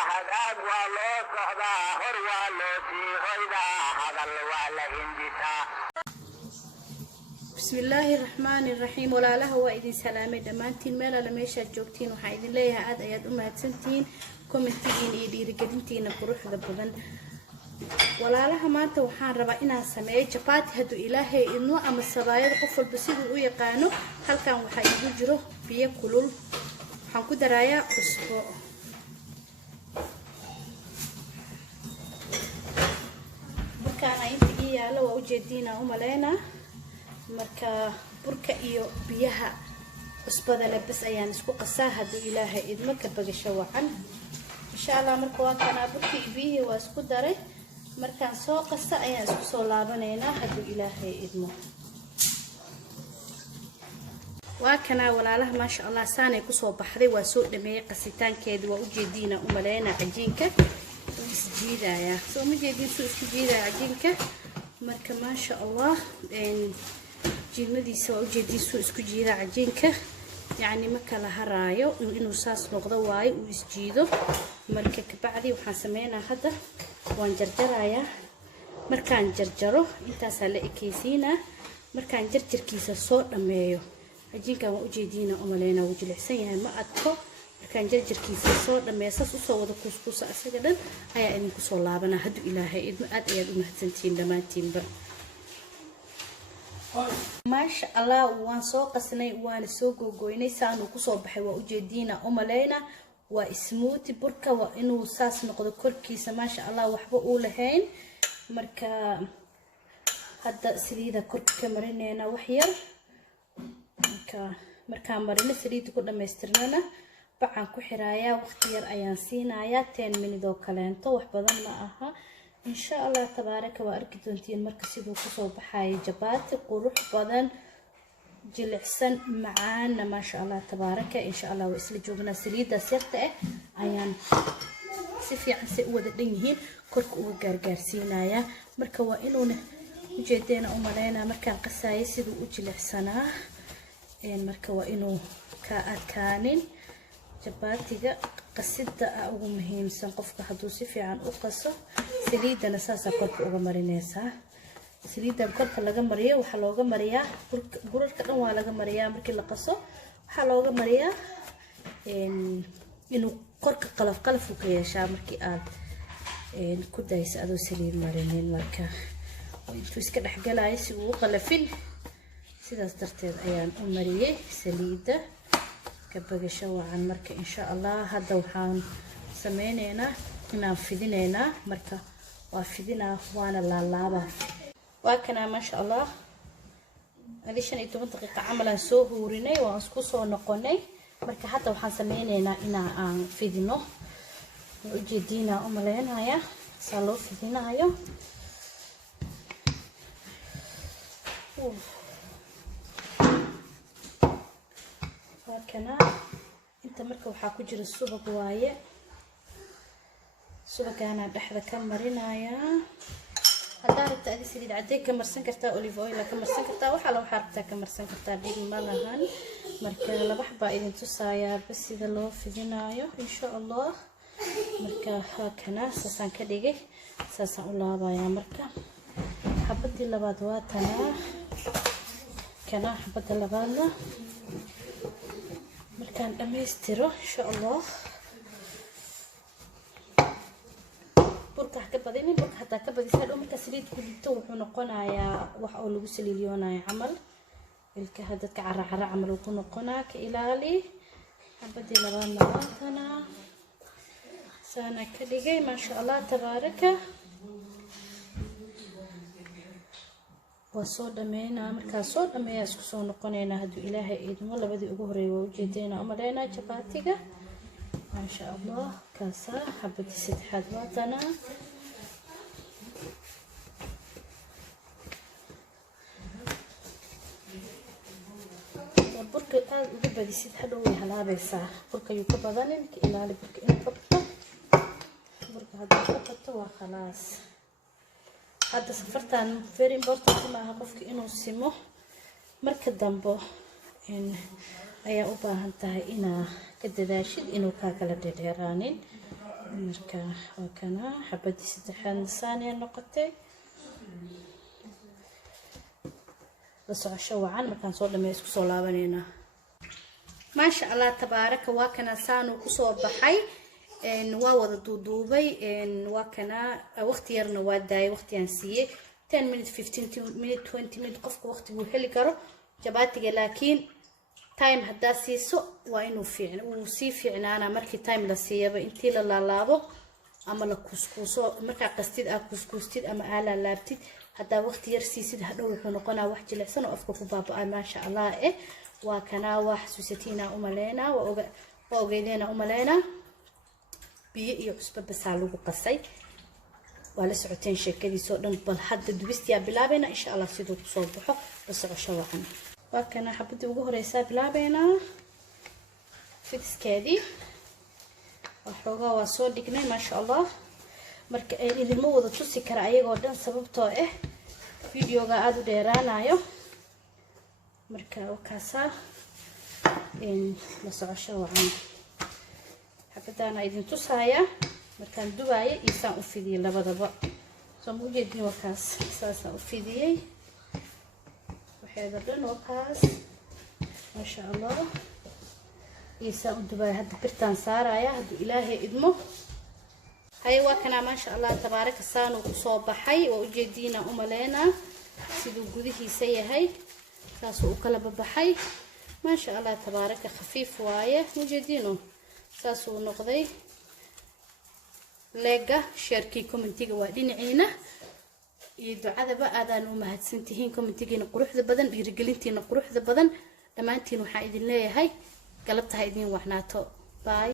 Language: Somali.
أحد والله صعدا هر والله في غيدا هذا الوالد هندسا. بسم الله الرحمن الرحيم ولا له وإذن سلامة دمانتين مالا لميشا جوكتين وحايدين ليها عاد أياد أمهاتسنتين كومنتين إيدي رقدنتين قروح ذبضن ولا لها ما أنت وحان ربعنا سماعي جبات هدو إلهي إنو أما السبايا قفل بسيطة ويقانو هل كان وحايدو جرو بيكولول وحانكو درايا أسبوع بركانا إنتي يالا ووجدينا أمالينا marka burka iyo biyaha cusbada la bas ayaan isku qasaa haduu ilaahay idmo ka bagasho wacan insha Allah marka waan kana burka iyo biyaha waa isku daray markaan soo qasa ayaan isku soo laabaneynaa haduu ilaahay idmo waa kana walaalaha ma sha Allah saanay ku soo baxday waa soo dhameeyay qasitaankeedu waa u jeedina u maleena cajiinka isjiidaya soo ma jeedin soo isku jiidaya cajiinka marka ma sha Allah جيمديسا وجديسو اسكو جيدا عجينكا يعني ما كلا هرايو انو ساس نقضه واي و اسجيدو marka kabacdi waxaan sameeynaa hada waan jarjarayaa markaan jarjaro intaas la ekeysiina markaan jarjarkiisa soo dhameeyo cajiinka waan u jeedina oo maleena uu jilicsan yahay ma adko markaan jarjarkiisa soo dhameeyo saas u soo wada kuskuusa asaga dhan ayaa idin ku soo laabana haduu ilaahay idmo aad ayaad u mahadsantiin dhamaantiin bar ما شاء الله وان سو قسنay waan soo gogoynay saanu ku soo baxay waa u jeedina oo maleena waa smoothie burka waa inuu saas noqdo korkiisa ma sha Allah waxba uu lahayn marka hadda saliida korka marinayna wax yar marka marina saliida ku dhameystirnana bacaan ku xiraaya waqti yar ayaan siinayaa 10 minute oo kaleento wax badan ma aha إن شاء الله تبارك وأركضونتين مركزي بوكسو بحاي جباتي قروح بدن جلعسن معانا ما شاء الله تبارك إن شاء الله وإسلي جوبنا سليدة سيرته أيان سيفي عن سيئوة دينهين كورك وقارقار سينايا مركا وإنو جيدين أمالينا مركا قسايا سيدو وجلعسنا مركا وإنو كاعد كانين جباتي قصيدة أو مهم سنقفك حدوسي في عن أقصه سليدة نساسا كلك أو مرينيسا سليدة كلك لغا مريا وحلوغا مريا قرر كدن waa laga mariyaa markii la qaso waxa looga mariyaa inuu korka qalaf u ka yeeshaa markii aad ku dayso adoo saliid marinin marka intuu iska dhaxgalay si uu qalafin sidaas darteed ayaan u mariyay saliida كبجشة وعن مركا إن شاء الله هذا وحان سمينينا إنا فيدينينا مركا وفيدينا وانا اللالابا وكنا ما شاء الله هذه شن 8 دقيقة عملا سو هوريني وانسكو سو نقوني مركا حتى وحان سمينينا إنا فيدينو وجدينا أمالينا يا سالو فيدينا يا كنا انت marka waxa ku jira subag waaye subagana dhaxda ka marinaya hadaa rabta aad saliid caday ka marsan kartaa olive oil ka marsan kartaa waxa loo xarabtaa ka marsan kartaa dhig ma lahan marka laba xaba idin tusaaya bas sida loo fidinayo insha Allah marka kana saasan ka dhigay saasan u laabaya marka xabadii labaad waa tana kana xabada labaadna markaan dhameystiro insha Allah burka ka badinin burka hatta ka badisa dhow marka saliid ku dhigto wuxuu noqonayaa wax oo lagu saliiliyoonayo amal ilka hadda ka carra amal uu ku noqonaa ka ilaali habadii labaadna waatana sana ka dhigay ma sha Allah tabaaraka وصو دمينا مركا صو دميا اسكو سو نقونينا هادو إلهي إدمو لبدي ugu horeeyo ujeedina umaleyna jabatiga ما شاء الله كاسا حبتي saddexaad waatana burka aad ugu badisid hadhow way halaabaysaa burka yu ka badanin ka ilaali burka in qabto burka hadda qabto waa khalaas هذا سفرتان very important معها قفك إنه سمو مركز دمبو إن ayaa u baahan tahay ina ka dadaashid inuu ka kala dheeraaneen marka kana xabadii saddexaad saaniya noqotay la socosho wacan markaan soo dhameeyo isku soo laabanayna ما شاء الله تبارك وكنا سانو كسو بحي waa wada duuduubay wakana waqti yarna waa daay waqtiyan siiyay 10 minutes 15 minutes 20 minutes qofku waqtigu heli karo jabaatiga laakiin time hadaa siiso waa inuu fiicno uu si fiicnaana markii time la siiyaba intii la laalaabo ama la kuskuuso marka qastid aad kuskuustid ama aala laabtid hadaa waqti yar siisid hadhow wuxuu noqonaa wax jilicsan oo afka ku baabaa ma sha Allah wakana wax suusatina umaleena waa ogeydena umaleena biyo iyo cusbo bas lagu qasay wala socoteen sheekadiisoo dhan bal hadda dubistiya bilaabayna insha Allah sidoo ku soo baxo la socosho waxan wakana xabadii ugu horeysa bilaabayna fidskeedii waxooga waa soo dhignay ma sha Allah marka ay idinma wada tusi kara ayagoo dhan sababtoo videoga aad u dheeraanayo marka wakaasa la socosho waxan حبتانا إذن تصايا مركان دواية إنسان أفيدي لبضبا سو مجدني وكاس أساسا أفيدي وحيدا بلن وكاس ما شاء الله إنسان دواية هاد برتان سارايا هاد إلهي إدمو هاي واكنا ما شاء الله تبارك السانو صوبة حي وأجدينا أمالينا سيدو قده سيهي ساسو أكلب بحي ما شاء الله تبارك خفيف وايه مجدينو ساسو نقضي لقى شاركي كومنتيga waa dhinaciina iyo ducada ba aadaan u mahadsantihiin كومنتيgiina quruxda badan dhiirigelintiina quruxda badan dhamaantiin waxa idin leeyahay galabta ha idin waxnaato bye